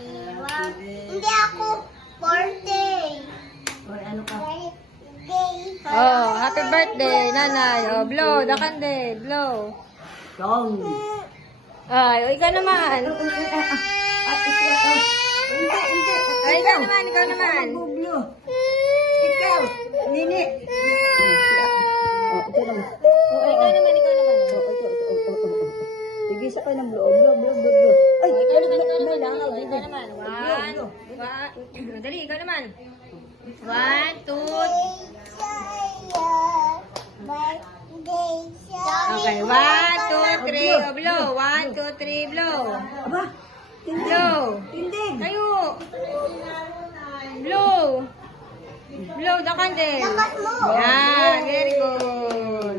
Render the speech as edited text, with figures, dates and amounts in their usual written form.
Hindi ako birthday. Ano ka? Oh, happy birthday, nanay. Oh, blow the candle, blow. Song. Ay, ikaw naman. Ay, ikaw naman, ikaw naman. Bublo. Ikaw. Nini. Ito naman. Ikaw naman, ikaw naman. Sige, sa kayo ng blow. Blow. Ay, Ikaw naman, ikaw naman. may langaw. Ikaw naman. Dali, ikaw naman. 1, 2, okay, 1, 2, 3, oh, blow. 1, 2, 3, blow. Aba, Blow. tindig. Tayo. Blow. Blow the candle. Lakas mo. Yan, very good.